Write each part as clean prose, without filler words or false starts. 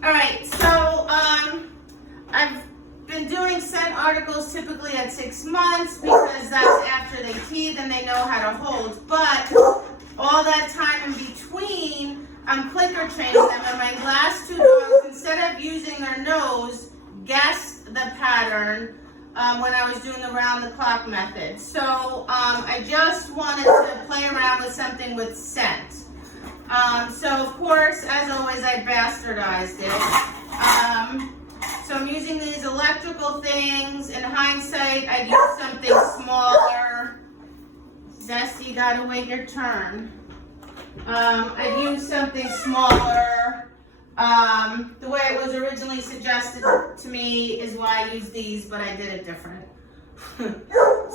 All right, so I've been doing scent articles typically at 6 months because that's after they teeth and they know how to hold. But all that time in between, I'm clicker training them, and my last 2 dogs, instead of using their nose, guessed the pattern when I was doing the round-the-clock method. So I just wanted to play around with something with scent. So of course, as always, I bastardized it. So I'm using these electrical things. In hindsight, I'd use something smaller. Zesty, you gotta wait your turn. I'd use something smaller. The way it was originally suggested to me is why I use these, but I did it different.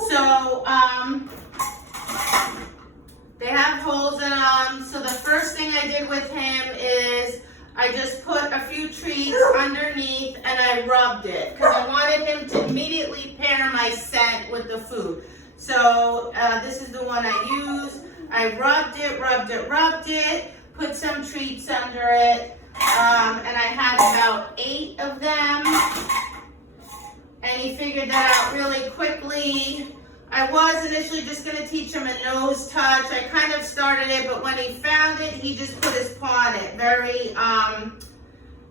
So, they have holes in them. So the first thing I did with him is I just put a few treats underneath and I rubbed it because I wanted him to immediately pair my scent with the food. So this is the one I use. I rubbed it, put some treats under it, and I had about 8 of them. And he figured that out really quickly. I was initially just going to teach him a nose touch. I kind of started it, but when he found it, he just put his paw on it. Very,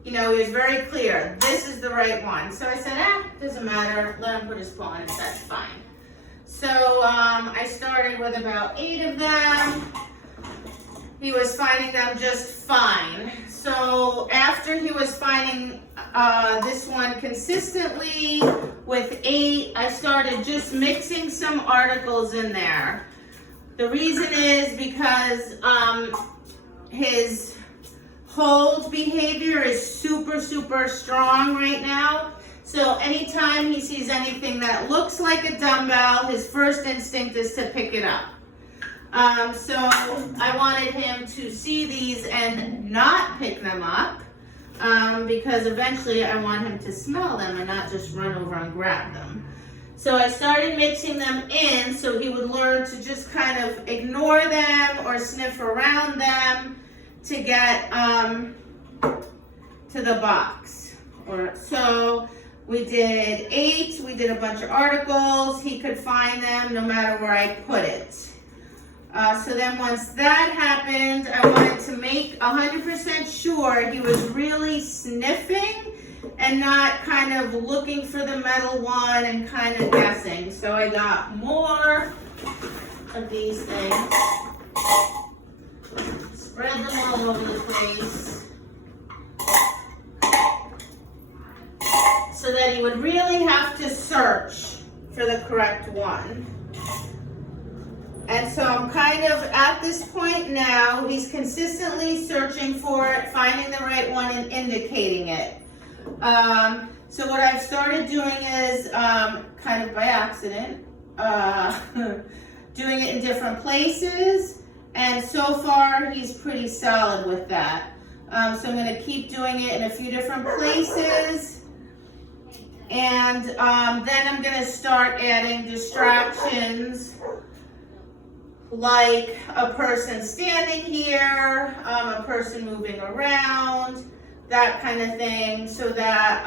he was very clear. This is the right one. So I said, doesn't matter. Let him put his paw on it. That's fine. So I started with about 8 of them. He was finding them just fine. So after he was finding this one consistently with 8, I started just mixing some articles in there. The reason is because his hold behavior is super, super strong right now. So anytime he sees anything that looks like a dumbbell, his first instinct is to pick it up. So I wanted him to see these and not pick them up because eventually I want him to smell them and not just run over and grab them. So I started mixing them in so he would learn to just kind of ignore them or sniff around them to get to the box. So we did 8, we did a bunch of articles. He could find them no matter where I put it. So then once that happened, I wanted to make 100% sure he was really sniffing and not kind of looking for the metal one and kind of guessing. So I got more of these things. Spread them all over the place so that he would really have to search for the correct one. And so I'm kind of at this point now, he's consistently searching for it, finding the right one and indicating it. So what I've started doing is, kind of by accident, doing it in different places. And so far, he's pretty solid with that. So I'm going to keep doing it in a few different places. And then I'm going to start adding distractions, like a person standing here, a person moving around, that kind of thing, so that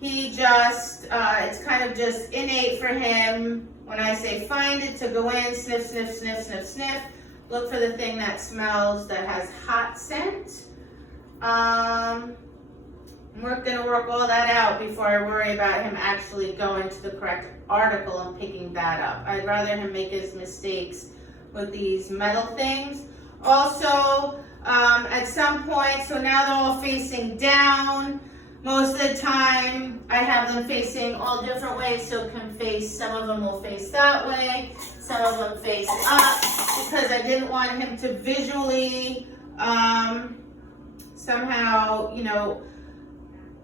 he just, it's kind of just innate for him when I say find it to go in, sniff, sniff, sniff, sniff, sniff, look for the thing that smells, that has hot scent. We're going to work all that out before I worry about him actually going to the correct article and picking that up. I'd rather him make his mistakes with these metal things. Also, at some point, so now they're all facing down. Most of the time, I have them facing all different ways, so it can face, some of them will face that way, some of them face up, because I didn't want him to visually somehow,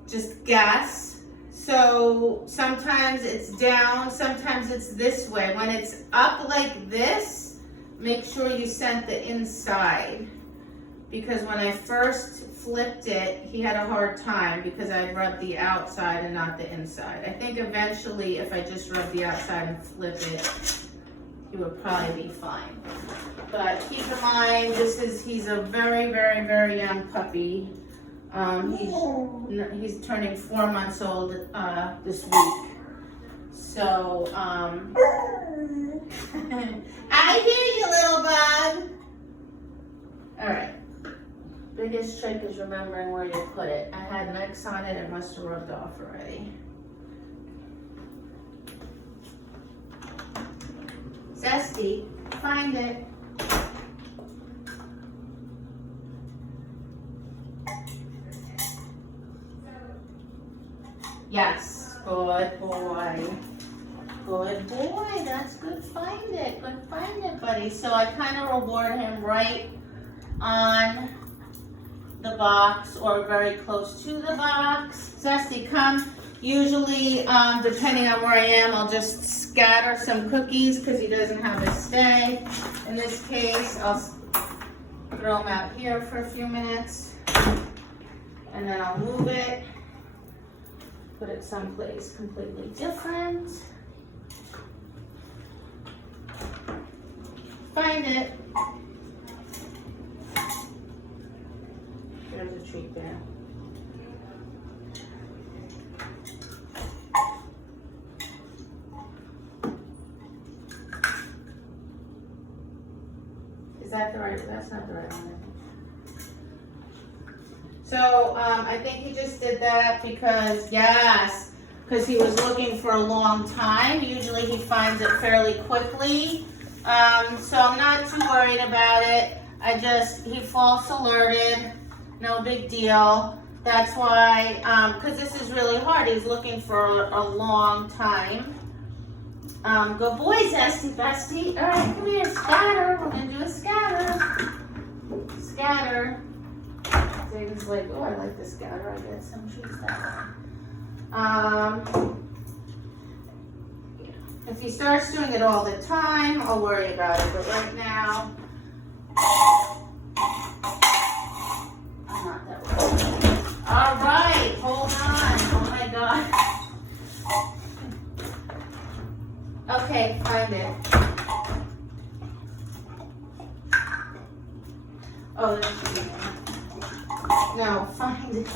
just guess. So sometimes it's down, sometimes it's this way. When it's up like this, make sure you scent the inside, because when I first flipped it, he had a hard time because I rubbed the outside and not the inside. I think eventually if I just rub the outside and flip it, he would probably be fine. But keep in mind, he's a very, very, very young puppy. He's turning 4 months old this week. So, I hear you, little bug. All right. Biggest trick is remembering where you put it. I had mix on it. It must have rubbed off already. Zesty, find it. Yes, good boy. Good boy, that's good. Find it, good find it, buddy. So I kind of reward him right on the box or very close to the box. Zesty, come. Usually, depending on where I am, I'll just scatter some cookies because he doesn't have a stay. In this case, I'll throw him out here for a few minutes and then I'll move it, put it someplace completely different. Find it. There's a treat there. Is that the right? That's not the right one. So I think he just did that because, yes, because he was looking for a long time. Usually he finds it fairly quickly. So I'm not too worried about it. He false alerted. No big deal. That's why, because this is really hard. He's looking for a long time. Good boy, Zesty Bestie. All right, come here, scatter. We're going to do a scatter. Scatter. Zayden's like, oh, I like the scatter. I get some treats that way. If he starts doing it all the time, I'll worry about it. But right now, I'm not that worried. All right, hold on. Oh my God. Okay, find it. Oh, there's the one. No, find it.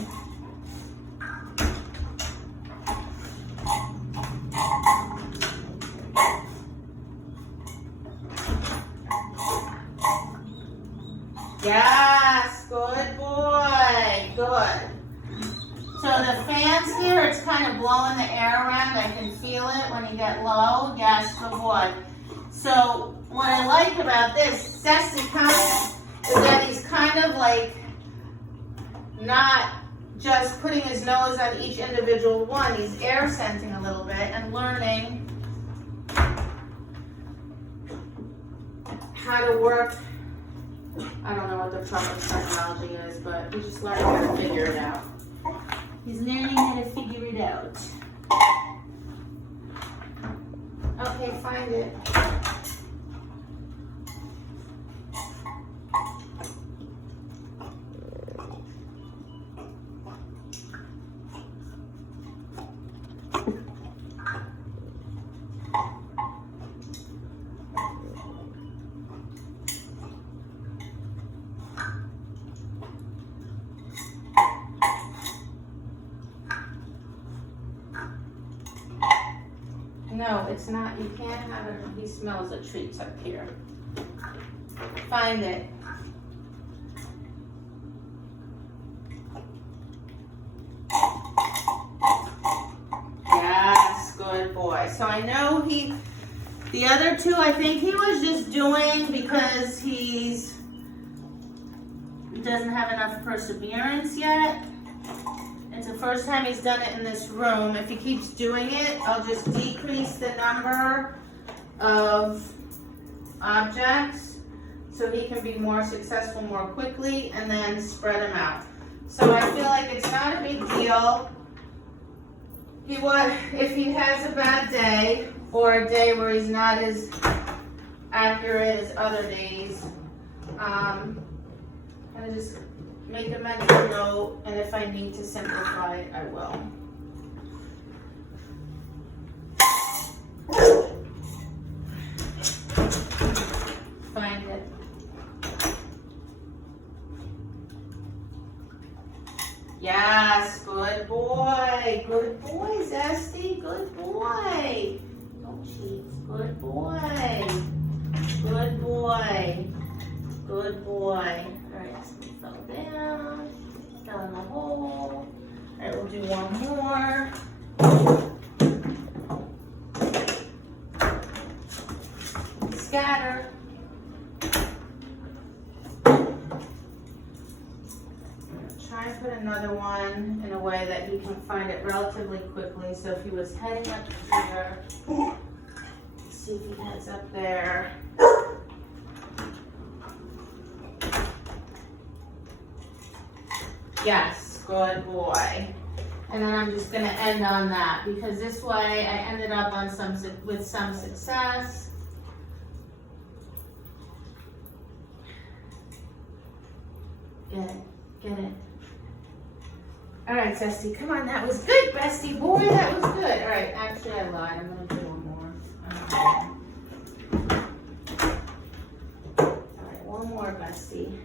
Yes, good boy, good. So the fans here, it's kind of blowing the air around. I can feel it when you get low. Yes, good boy. So what I like about this Zesty is that he's kind of like not just putting his nose on each individual one. He's air scenting a little bit and learning how to work. I don't know what the proper terminology is, but he's just learning how to figure it out. He's learning how to figure it out. Okay, find it. No, it's not. You can't have it. He smells the treats up here. Find it. Yes, good boy. So I know the other two, I think he was just doing because he doesn't have enough perseverance yet. It's the first time he's done it in this room. If he keeps doing it, I'll just decrease the number of objects so he can be more successful more quickly and then spread them out. So I feel like it's not a big deal. If he has a bad day or a day where he's not as accurate as other days, I just make a mental note, and if I need to simplify it, I will. Find it. Yes, good boy. Good boy, Zesty. Good boy. Don't cheat. Good boy. Good boy. Good boy. Alright, so we fell down. Fell in the hole. Alright, we'll do one more. Scatter. Try and put another one in a way that he can find it relatively quickly. So if he was heading up here, let's see if he heads up there. Yes, good boy. And then I'm just going to end on that because this way I ended up on with some success. Get it, get it. All right, Zesty, come on, that was good, bestie boy, that was good. All right, actually I lied, I'm gonna do one more. All right, one more, bestie.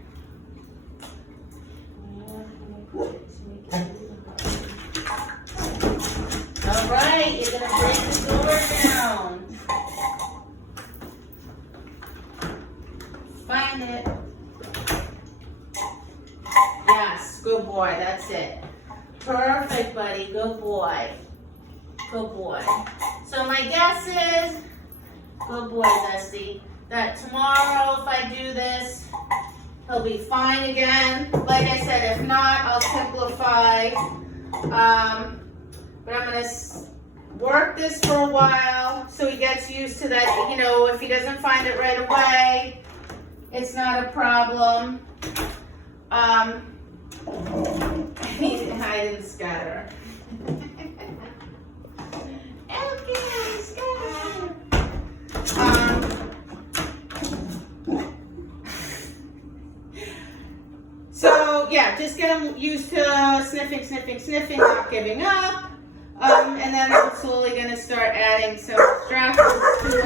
All right, you're gonna break the door down. Find it. Yes, good boy, that's it. Perfect, buddy, good boy. Good boy. So my guess is, good boy, Zesty, that tomorrow if I do this, he'll be fine again. Like I said, if not, I'll simplify. But I'm going to work this for a while so he gets used to that. You know, if he doesn't find it right away, it's not a problem. I didn't scatter. Okay, scatter. So yeah, just get him used to sniffing, sniffing, sniffing, not giving up. And then I'm slowly going to start adding some distractions to